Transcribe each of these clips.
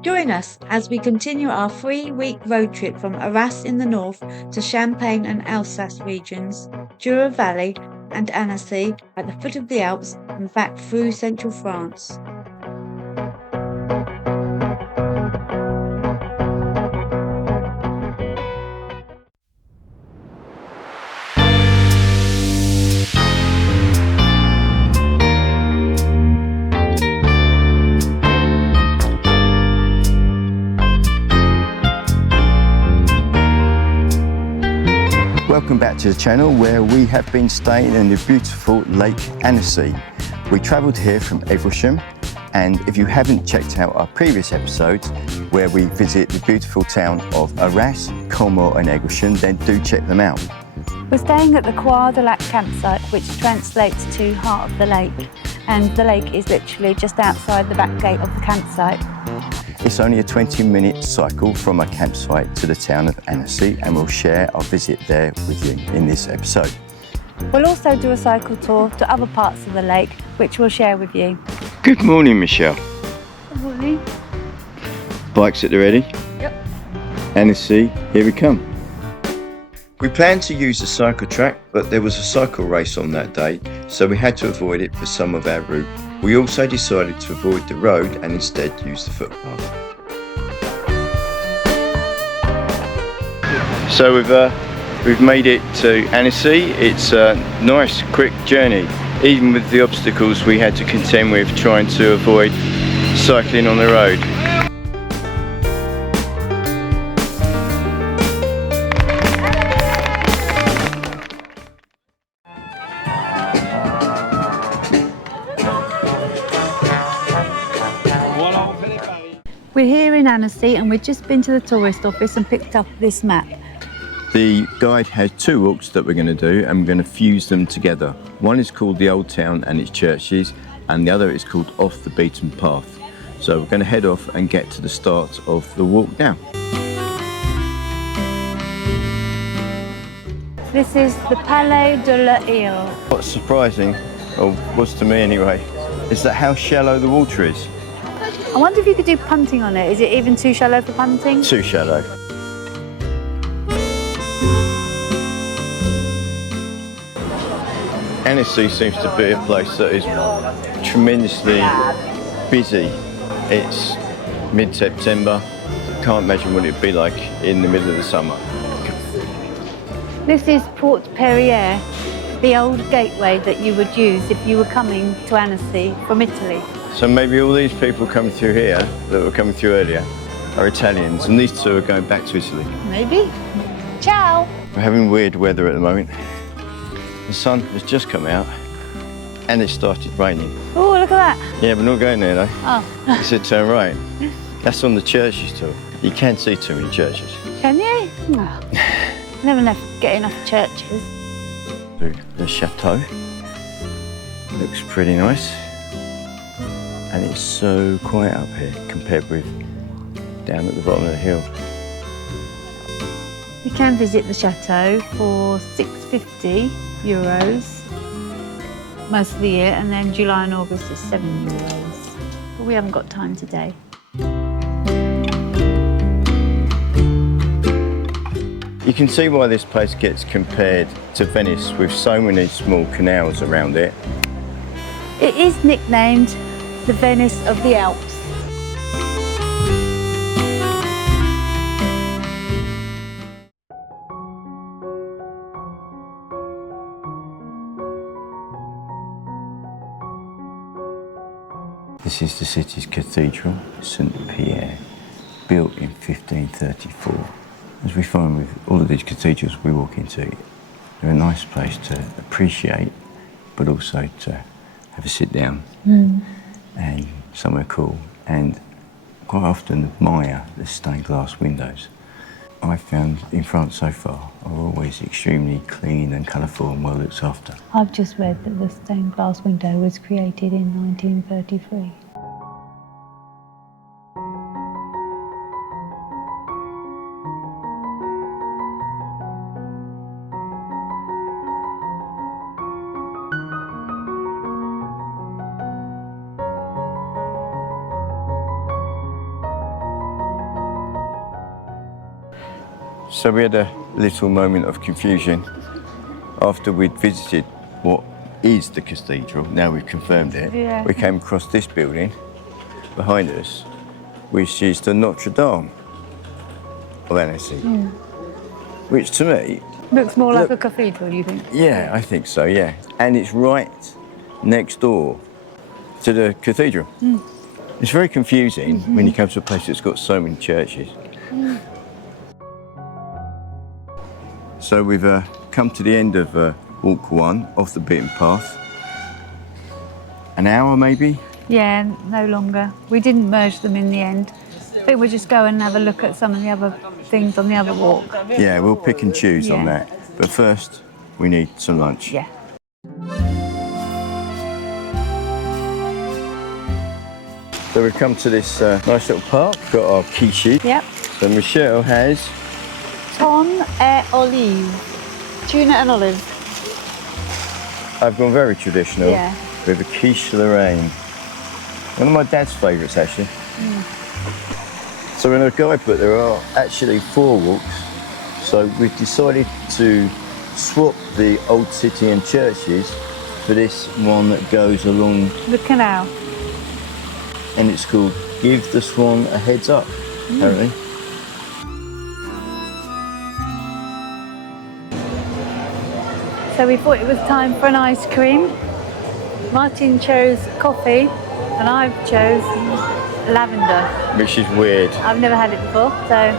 Join us as we continue our 3-week road trip from Arras in the north to Champagne and Alsace regions, Jura Valley and Annecy at the foot of the Alps and back through central France. Welcome back to the channel where we have been staying in the beautiful Lake Annecy. We travelled here from Avallon, and if you haven't checked out our previous episodes where we visit the beautiful town of Arras, Canal and Avallon, then do check them out. We're staying at the Croix de Lac campsite, which translates to Heart of the Lake, and the lake is literally just outside the back gate of the campsite. It's only a 20-minute cycle from our campsite to the town of Annecy, and we'll share our visit there with you in this episode. We'll also do a cycle tour to other parts of the lake, which we'll share with you. Good morning, Michelle. Good morning. Bikes at the ready? Yep. Annecy, here we come. We planned to use the cycle track, but there was a cycle race on that day, so we had to avoid it for some of our route. We also decided to avoid the road and instead use the footpath. So we've made it to Annecy. It's a nice, quick journey, even with the obstacles we had to contend with trying to avoid cycling on the road. We're here in Annecy and we've just been to the tourist office and picked up this map. The guide has 2 walks that we're going to do, and we're going to fuse them together. One is called the Old Town and its churches, and the other is called Off the Beaten Path. So we're going to head off and get to the start of the walk now. This is the Palais de la Ile. What's surprising, or was to me anyway, is that how shallow the water is. I wonder if you could do punting on it. Is it even too shallow for punting? Too shallow. Annecy seems to be a place that is tremendously busy. It's mid-September. Can't imagine what it'd be like in the middle of the summer. This is Port Pierre, the old gateway that you would use if you were coming to Annecy from Italy. So maybe all these people coming through here that were coming through earlier are Italians, and these 2 are going back to Italy. Maybe. Ciao! We're having weird weather at the moment. The sun has just come out and it started raining. Oh, look at that. Yeah, we're not going there though. Oh. It said turn right. That's on the churches tour. You can't see too many churches. Can you? No. Never get enough churches. The Chateau looks pretty nice. And it's so quiet up here compared with down at the bottom of the hill. You can visit the Chateau for €6.50 most of the year, and then July and August is €7. But we haven't got time today. You can see why this place gets compared to Venice with so many small canals around it. It is nicknamed the Venice of the Alps. This is the city's cathedral, St. Pierre, built in 1534. As we find with all of these cathedrals we walk into, they're a nice place to appreciate, but also to have a sit down and somewhere cool, and quite often admire the stained glass windows. I've found in France so far are always extremely clean and colourful and well looked after. I've just read that the stained glass window was created in 1933. So we had a little moment of confusion after we'd visited what is the cathedral. Now we've confirmed it. Yeah. We came across this building behind us, which is the Notre Dame of Annecy, which to me Looks more like a cathedral, you think? yeah, I think so, yeah. And it's right next door to the cathedral. It's very confusing when you come to a place that's got so many churches. So we've come to the end of walk 1 off the beaten path. An hour maybe? Yeah, no longer. We didn't merge them in the end. I think we'll just go and have a look at some of the other things on the other walk. Yeah, we'll pick and choose on Yeah. that. But first, we need some lunch. Yeah. So we've come to this nice little park, got our quiche. Yep. So Michelle has, Thon et olive. Tuna and olive. I've gone very traditional Yeah. with a quiche Lorraine. One of my dad's favourites actually. So in a guidebook there are actually 4 walks. So we've decided to swap the old city and churches for this one that goes along, The canal. and it's called Give the Swan a Heads Up, apparently. So we thought it was time for an ice cream. Martin chose coffee and I chose lavender. Which is weird. I've never had it before, so,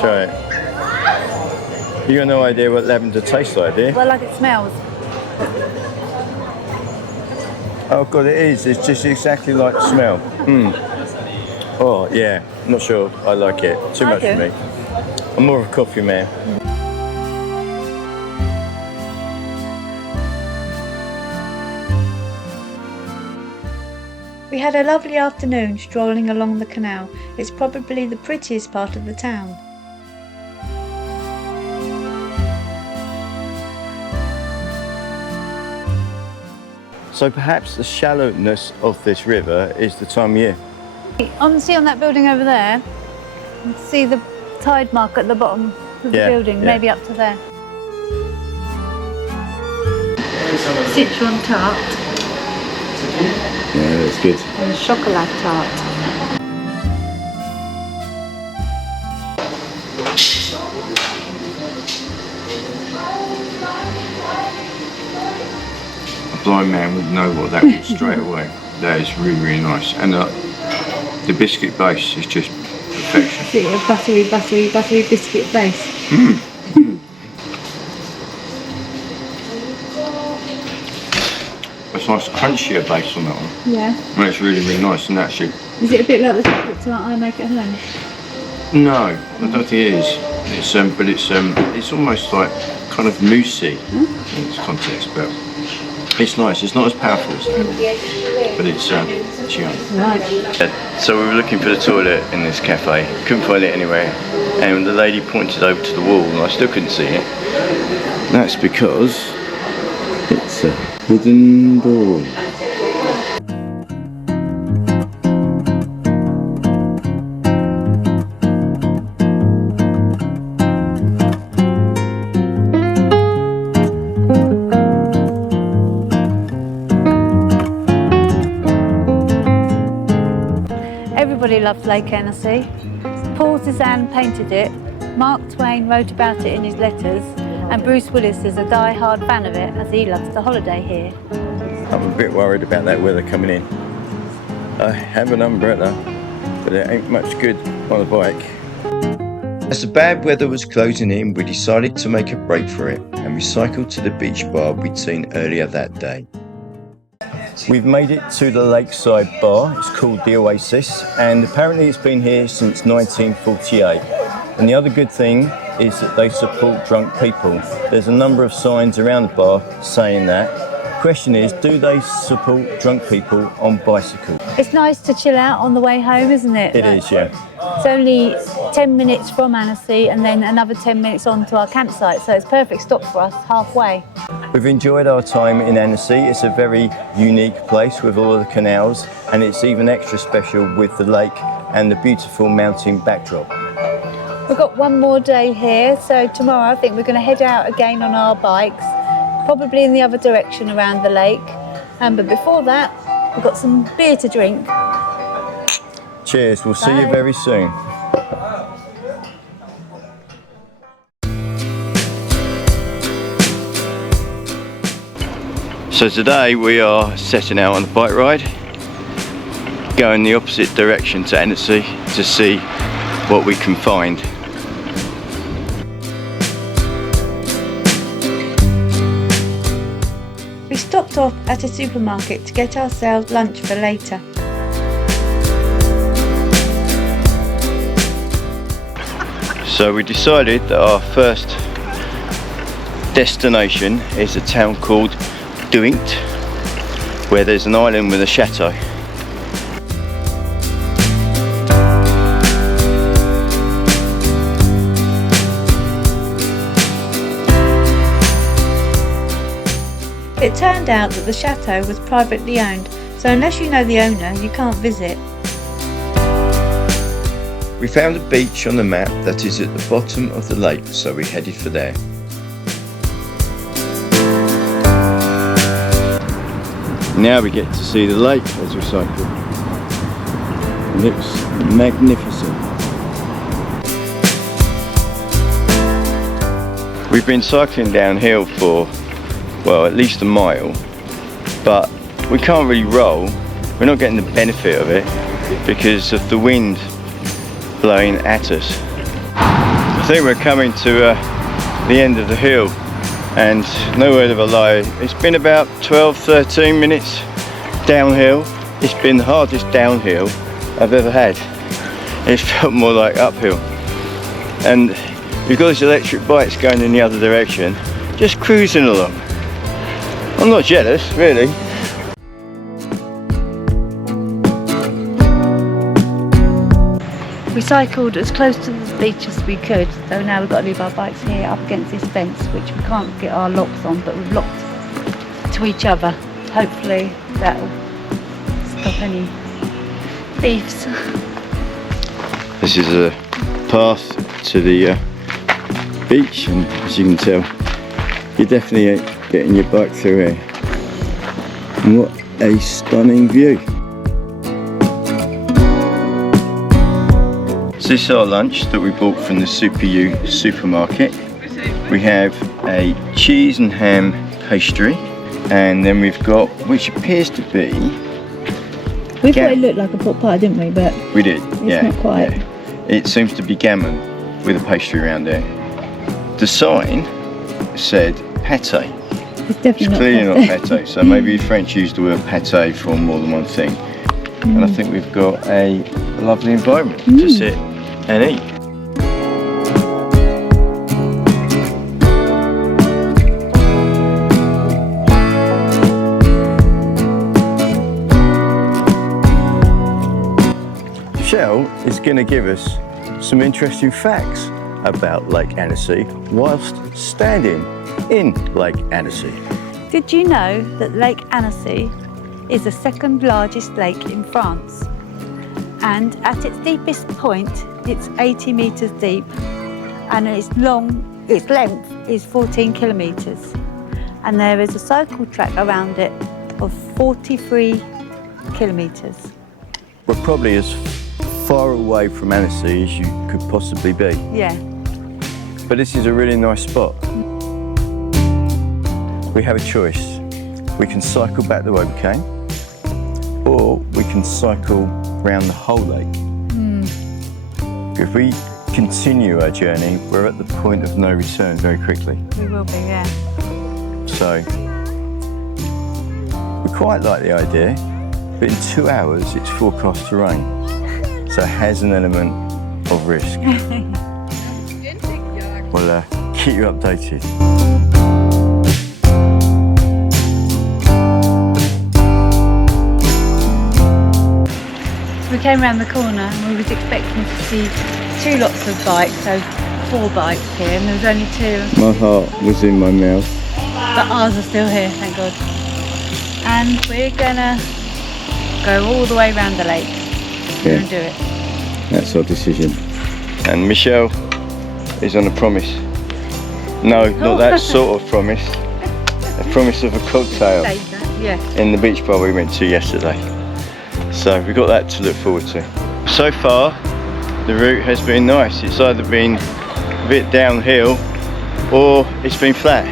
Try it. You got no idea what lavender tastes like, do you? well, like it smells. Oh God, it is. It's just exactly like the smell. Oh yeah, not sure I like it. Too much for do. me. I'm more of a coffee man. We had a lovely afternoon strolling along the canal. It's probably the prettiest part of the town. So perhaps the shallowness of this river is the time of year. See on that building over there, see the tide mark at the bottom of the Yeah, building, yeah. maybe up to there. Citron tart Yeah, that's good. and chocolate tart. A blind man would know what that was straight away. That is really, really nice. And the biscuit base is just perfection. See a buttery biscuit base. It's nice crunchier base on that one. Yeah. And it's really, really nice. And actually, Is it a bit like the chocolate tart I make at home? no, I don't think it is. It's almost like kind of moussey in its context, but it's nice. It's not as powerful as that, but it's yummy. Right. So we were looking for the toilet in this cafe, couldn't find it anywhere, and the lady pointed over to the wall, and I still couldn't see it. That's because it's a hidden door. Everybody loves Lake Annecy. Paul Cézanne painted it, Mark Twain wrote about it in his letters, and Bruce Willis is a die-hard fan of it as he loves to holiday here. I'm a bit worried about that weather coming in. I have an umbrella, but it ain't much good on a bike. As the bad weather was closing in, we decided to make a break for it, and we cycled to the beach bar we'd seen earlier that day. We've made it to the lakeside bar. It's called the Oasis, and apparently it's been here since 1948. And the other good thing is that they support drunk people. There's a number of signs around the bar saying that. Question is, do they support drunk people on bicycles? It's nice to chill out on the way home, isn't it? It is, yeah. It's only 10 minutes from Annecy and then another 10 minutes on to our campsite, so it's a perfect stop for us halfway. We've enjoyed our time in Annecy. It's a very unique place with all of the canals, and it's even extra special with the lake and the beautiful mountain backdrop. We've got one more day here, so tomorrow I think we're going to head out again on our bikes, probably in the other direction around the lake. But before that, we've got some beer to drink. Cheers, we'll see you very soon. So today we are setting out on a bike ride, going the opposite direction to Annecy to see what we can find. We stopped off at a supermarket to get ourselves lunch for later. So we decided that our first destination is a town called where there's an island with a chateau. It turned out that the chateau was privately owned, so unless you know the owner, you can't visit. We found a beach on the map that is at the bottom of the lake, so we headed for there. Now we get to see the lake as we cycle. It looks magnificent. We've been cycling downhill for, well, at least a mile, but we can't really roll. We're not getting the benefit of it because of the wind blowing at us. I think we're coming to the end of the hill, and no word of a lie, it's been about 12-13 minutes downhill. It's been the hardest downhill I've ever had. It felt more like uphill. And we've got these electric bikes going in the other direction, just cruising along. I'm not jealous, really. We cycled as close to the beach as we could, so now we've got to leave our bikes here up against this fence, which we can't get our locks on, but we've locked to each other. Hopefully that'll stop any thieves. This is a path to the beach, and as you can tell, you're definitely getting your bike through here. And what a stunning view. So this is our lunch that we bought from the Super U supermarket. We have a cheese and ham pastry, and then we've got, which appears to be... We thought it looked like a pot pie, didn't we? But we did, it's not quite. Yeah. It seems to be gammon with a pastry around there. The sign said pate. It's definitely clearly not pate, so maybe French used the word pate for more than one thing. And I think we've got a lovely environment to sit and eat. Michelle is going to give us some interesting facts about Lake Annecy whilst standing in Lake Annecy. Did you know that Lake Annecy is the second largest lake in France? And at its deepest point, it's 80 metres deep, and its length is 14 kilometres. And there is a cycle track around it of 43 kilometres. We're probably as far away from Annecy as you could possibly be. Yeah. But this is a really nice spot. We have a choice. We can cycle back the way we came, or we can cycle around the whole lake. If we continue our journey, we're at the point of no return very quickly. We will be, yeah. So, we quite like the idea, but in 2 hours it's forecast to rain. So it has an element of risk. We'll keep you updated. We came around the corner and we was expecting to see 2 lots of bikes, so 4 bikes here, and there was only 2. My heart was in my mouth. But ours are still here, thank God. And we're gonna go all the way around the lake and do it. That's our decision. And Michelle is on a promise. No, not that sort of promise. A promise of a cocktail Yeah. in the beach bar we went to yesterday. So we've got that to look forward to. So far, the route has been nice. It's either been a bit downhill or it's been flat.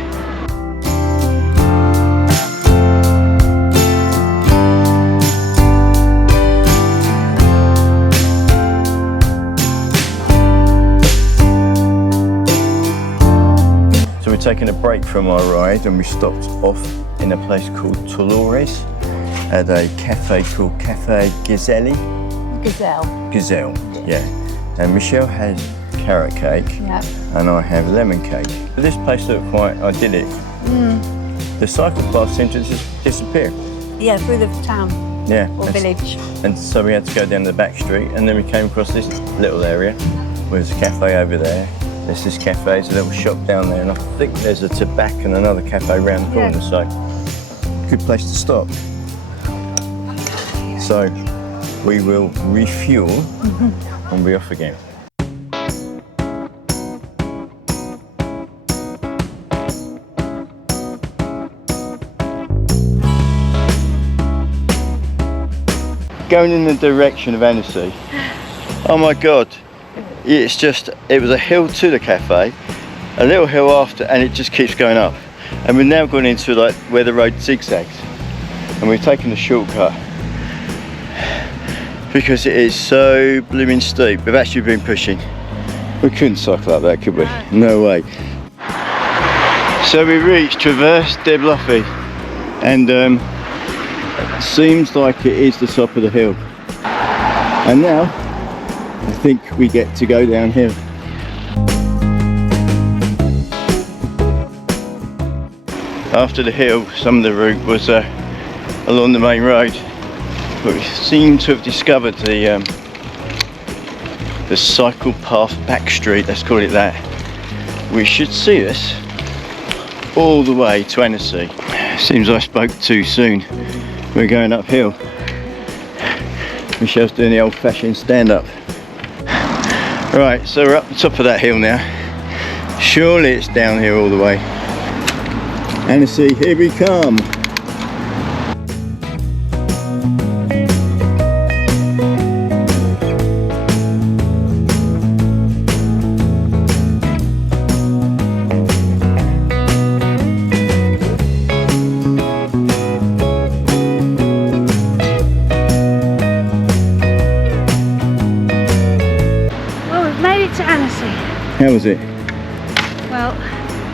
So we're taking a break from our ride and we stopped off in a place called Talloires at a cafe called Cafe Gazelle. Gazelle, yeah. And Michelle has carrot cake, Yep. and I have lemon cake. But this place looked quite idyllic. The cycle paths seemed to just disappear. Yeah, through the town Yeah. or village. And so we had to go down the back street, and then we came across this little area. There's a cafe over there. There's this cafe, there's a little shop down there, and I think there's a tobacco and another cafe round the corner, so good place to stop. So we will refuel and be off again. Going in the direction of Annecy. Oh my God. It was a hill to the cafe, a little hill after, and it just keeps going up. And we've now gone into like where the road zigzags, and we've taken the shortcut because it is so blooming steep. We've actually been pushing. We couldn't cycle up that, could we? No way. So we reached Traverse des Bluffy, and it seems like it is the top of the hill. And now I think we get to go downhill. After the hill, some of the route was along the main road, but we seem to have discovered the cycle path back street, let's call it that. We should see us all the way to Annecy. Seems I spoke too soon. We're going uphill. Michelle's doing the old-fashioned stand-up. Right, so we're up the top of that hill now. Surely it's down here all the way. Annecy, here we come. How was it? Well,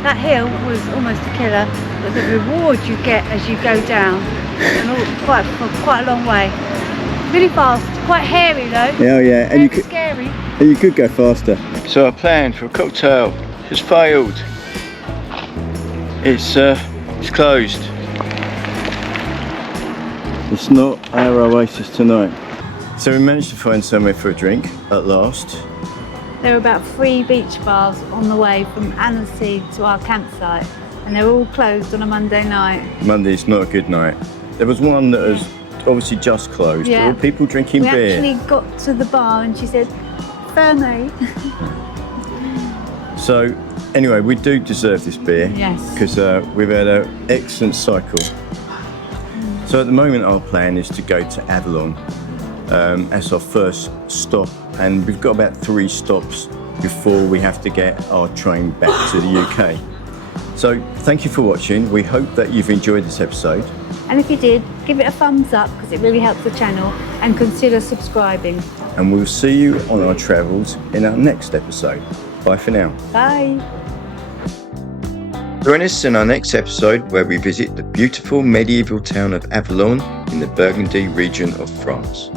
that hill was almost a killer, but the reward you get as you go down, and for quite a long way. Really fast, quite hairy though. Oh yeah, and scary. And you could go faster. So our plan for a cocktail has failed. It's closed. It's not our Oasis tonight. So we managed to find somewhere for a drink at last. There were about 3 beach bars on the way from Annecy to our campsite, and they were all closed on a Monday night. Monday's not a good night. There was one that was obviously just closed. Yeah. There were people drinking beer. We actually got to the bar and she said, "Fernet." So anyway, we do deserve this beer. Yes. Because we've had an excellent cycle. So at the moment our plan is to go to Avallon as our first stop, and we've got about 3 stops before we have to get our train back to the UK. So thank you for watching. We hope that you've enjoyed this episode. And if you did, give it a thumbs up because it really helps the channel, and consider subscribing. And we'll see you on our travels in our next episode. Bye for now. Bye. Join us in our next episode where we visit the beautiful medieval town of Avallon in the Burgundy region of France.